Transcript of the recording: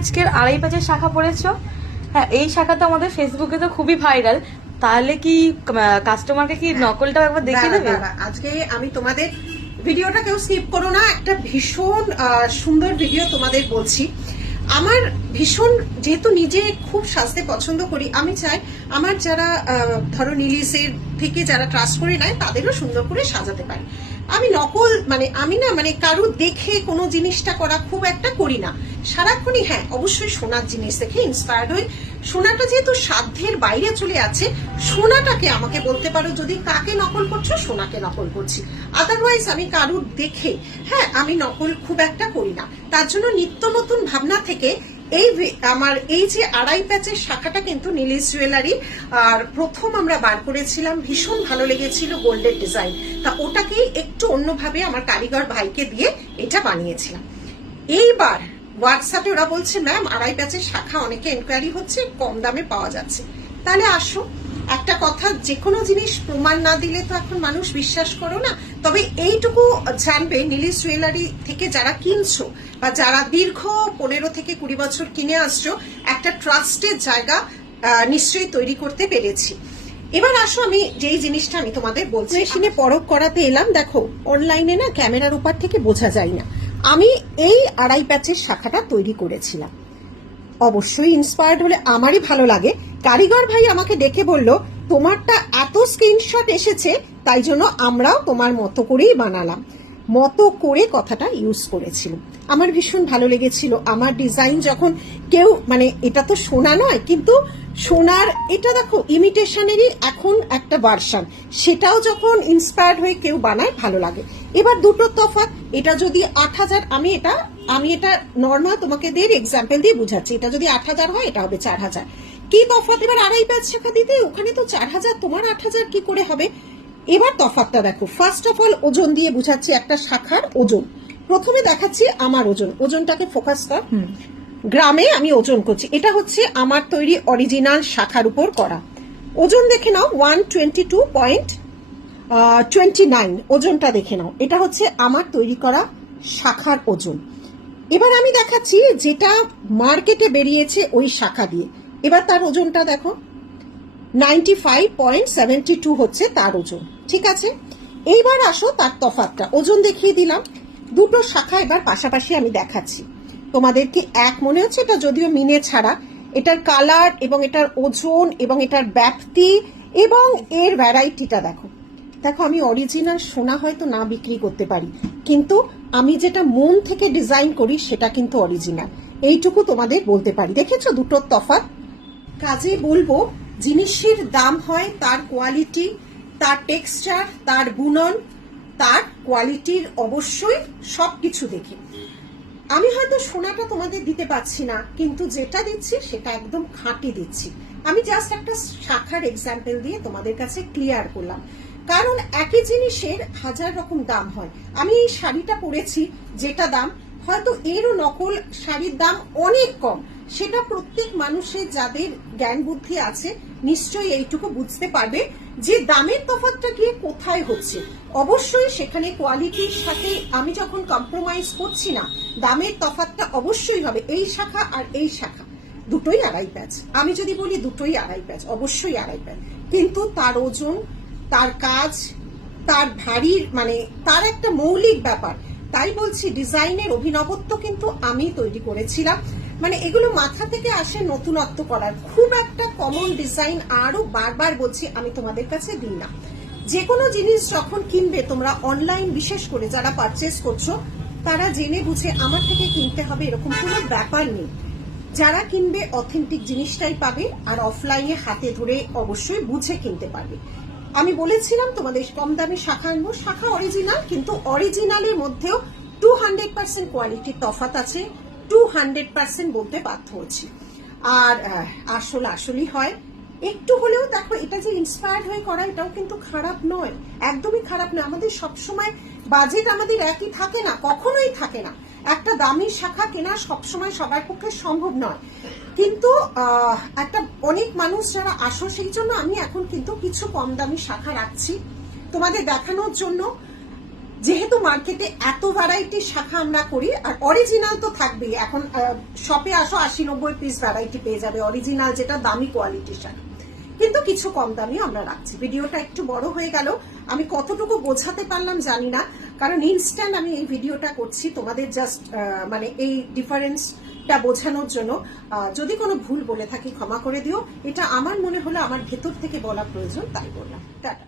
আজকের 2.5 প্যাচের শাখা পরেছো। হ্যাঁ, এই শাখা তো আমাদের ফেসবুকে তো খুবই ভাইরাল। তাহলে কি কাস্টমারকে কি নকলটাও একবার দেখিয়ে দেবে? আজকে আমি তোমাদের ভিডিওটা কেউ স্কিপ করো না, একটা ভীষণ সুন্দর ভিডিও তোমাদের বলছি। আমার ভীষণ, যেহেতু নিজে খুব সাজতে পছন্দ করি, আমি চাই আমার যারা ধরো নিলিসের থেকে যারা ট্রাস্ট করে নেয় তাদেরও সুন্দর করে সাজাতে পারি। আমি নকল আমি না কারো দেখে কোনো জিনিসটা করা খুব একটা করি না সারাক্ষণই। হ্যাঁ, অবশ্যই সোনার জিনিস দেখে ইন্সপায়ার্ড হই। সোনাটা যেহেতু সাধ্যের বাইরে চলে আছে, সোনাটাকে আমাকে বলতে পারো যদি কাকে নকল করছো, সোনাকে নকল করছি। আদারওয়াইজ আমি কারুর দেখে আমি নকল খুব একটা করি না। তার জন্য নিত্য নতুন ভাবনা থেকে আমার এই যে 2.5 প্যাচের শাখাটা কিন্তু নিলিস জুয়েলারি আর প্রথম আমরা বার করেছিলাম, ভীষণ ভালো লেগেছিল গোল্ডের ডিজাইন। তা ওটাকেই একটু অন্যভাবে আমার কারিগর ভাইকে দিয়ে এটা বানিয়েছিলাম। এইবার হোয়াটসঅ্যাপে ওরা বলছে ম্যাম 2.5 প্যাচের শাখা অনেকে এনকোয়ারি হচ্ছে, কম দামে পাওয়া যাচ্ছে। তাহলে আসো, একটা কথা, যে কোনো জিনিস প্রমাণ না দিলে তো এখন মানুষ বিশ্বাস করো না। তবে এইটুকু জানবে, নিলিস জুয়েলারি থেকে যারা কিনছো বা যারা দীর্ঘ 15 থেকে 20 বছর কিনে আসছো, একটা ট্রাস্টের জায়গা নিশ্চয়ই তৈরি করতে পেরেছি। এবার আসো, আমি যেই জিনিসটা আমি তোমাদের বলছি, মেশিনে পরখ করাতে এলাম। দেখো, অনলাইনে না ক্যামেরার উপর থেকে বোঝা যায় না। আমি এই 2.5 প্যাচের শাখাটা তৈরি করেছিলাম। অবশ্যই ইন্সপায়ার্ড হলে আমারই ভালো লাগে। কারিগর ভাই আমাকে ডেকে বলল তোমারটা এত স্ক্রিনশট এসেছে, তাই জন্য আমরাও তোমার মতো করেই বানালাম। মতো করে কথাটা ইউজ করেছিলাম, আমার ভীষণ ভালো লেগেছিল। আমার ডিজাইন যখন কেউ এটা তো সোনা নয়, কিন্তু সোনার এটা দেখো ইমিটেশনেরই এখন একটা ভার্সন, সেটাও যখন ইন্সপায়ার্ড হয়ে কেউ বানায় ভালো লাগে। এবার দুটো তফাৎ, এটা যদি 8,000, আমি এটা নর্মাল তোমাকে এক্সাম্পল দিয়ে বুঝাচ্ছি। এটা যদি 8,000 হয়, এটা হবে 4,000। কি তফাৎ? এবার 2.5 প্যাচ শাখা দিতে ওখানে তো 4,000, তোমার 8,000 কি করে হবে? এবার তফাৎটা দেখো। ফার্স্ট অফ অল ওজন দিয়ে বুঝাচ্ছি, একটা শাখার ওজন। প্রথমে দেখাচ্ছি আমার ওজনটাকে ফোকাস কর। গ্রামে আমি ওজন করছি। এটা হচ্ছে আমার তৈরি অরিজিনাল শাখার উপর করা ওজন। দেখে নাও 122.29 ওজনটা দেখে নাও। এটা হচ্ছে আমার তৈরি করা শাখার ওজন। এবার আমি দেখাচ্ছি যেটা মার্কেটে বেরিয়েছে ওই শাখা দিয়ে। এবার তার ওজনটা দেখো, 95.72 হচ্ছে তার ওজন। ঠিক আছে, এইবার আসো তার তফাৎটা। ওজন দেখিয়ে দিলাম, দুটো শাখা এবার পাশাপাশি আমি দেখাচ্ছি। তোমাদের কি এক মনে হচ্ছে? এটা যদিও মিনে ছাড়া, এটার কালার এবং এটার ওজন এবং এটার ব্যাপ্তি এবং এর ভ্যারাইটিটা দেখো। দেখো, আমি অরিজিনাল সোনা হয়তো না বিক্রি করতে পারি, কিন্তু আমি যেটা মন থেকে ডিজাইন করি সেটা কিন্তু অরিজিনাল। এইটুকু তোমাদের বলতে পারি। দেখেছো দুটোর তফাৎ? কাজে বলবো, জিনিসের দাম হয় তার কোয়ালিটি, তার টেক্সচার, তার গুণন, তার কোয়ালিটির অবশ্যই সবকিছু দেখে। আমি হয়তো সোনাটা তোমাদের দিতে পারছি না, কিন্তু যেটা দিচ্ছি সেটা একদম খাঁটি দিচ্ছি। আমি জাস্ট একটা শাখার এক্সাম্পল দিয়ে তোমাদের কাছে ক্লিয়ার করলাম, কারণ একই জিনিসের 1000 রকম দাম হয়। আমি এই শাড়িটা পরেছি, যেটা দাম, হয়তো এরও নকল শাড়ির দাম অনেক কম। সেটা প্রত্যেক মানুষের যাদের জ্ঞান বুদ্ধি আছে নিশ্চয়ই এইটুকু বুঝতে পারবে যে দামের তফাৎটা গিয়ে কোথায় হচ্ছে। অবশ্যই সেখানে কোয়ালিটির সাথে আমি যখন কম্প্রোমাইজ করছি না, দামের তফাৎটা অবশ্যই হবে। এই শাখা আর এই শাখা দুটোই 2.5 প্যাচ। আমি যদি বলি দুটোই 2.5 প্যাচ, অবশ্যই 2.5 প্যাচ, কিন্তু তার ওজন, তার কাজ, তার ভারী তার একটা মৌলিক ব্যাপার। তাই বলছি, ডিজাইনের অভিনবত্ব কিন্তু আমি তৈরি করেছিলাম। এগুলো মাথা থেকে আসে নতুনত্ব করার। খুব একটা কমন ডিজাইন, আরো বারবার বলছি, আমি তোমাদের কাছে দিই না। যে কোনো জিনিস যখন কিনবে তোমরা অনলাইন, বিশেষ করে যারা পারচেস করছো, তারা জেনে বুঝে আমার থেকে কিনতে হবে এরকম কোনো ব্যাপার নেই। যারা কিনবে অথেন্টিক জিনিসটাই পাবে, আর অফলাইনে হাতে ধরে অবশ্যই বুঝে কিনতে পারবে। আমি বলেছিলাম তোমাদের কম দামে শাখা আনবো, শাখা অরিজিনাল, কিন্তু অরিজিনালের মধ্যেও 200% কোয়ালিটির তফাৎ আছে। 200% বলতে বাধ্য হচ্ছি। আর আসলেই হয় একটু হলেও। দেখো, এটা যে ইন্সপায়ার্ড হয়ে করা, এটাও কিন্তু খারাপ নয়, একদমই খারাপ নয়। আমাদের সবসময় বাজেট আমাদের একই থাকে না, কখনোই থাকে না। একটা দামি শাখা কেনা সবসময় সবার পক্ষে সম্ভব নয়, কিন্তু অনেক মানুষ যারা আসো, সেই জন্য আমি এখন কিন্তু কিছু কম দামি শাখা রাখছি তোমাদের দেখানোর জন্য। যেহেতু মার্কেটে এত ভ্যারাইটির শাখা আমরা করি, আর অরিজিনাল তো থাকবেই। এখন শপে আসো 80-90 পিস ভ্যারাইটি পেয়ে যাবে অরিজিনাল, যেটা দামি কোয়ালিটির শাখা, কিন্তু কিছু কম দামি আমরা রাখছি। ভিডিওটা একটু বড় হয়ে গেল, আমি কতটুকু বোঝাতে পারলাম জানি না, কারণ ইনস্ট্যান্ট আমি এই ভিডিওটা করছি তোমাদের জাস্ট মানে এই ডিফারেন্সটা বোঝানোর জন্য। যদি কোনো ভুল বলে থাকি ক্ষমা করে দিও, এটা আমার মনে হলো আমার ভেতর থেকে বলা প্রয়োজন, তাই বললাম। টাটা।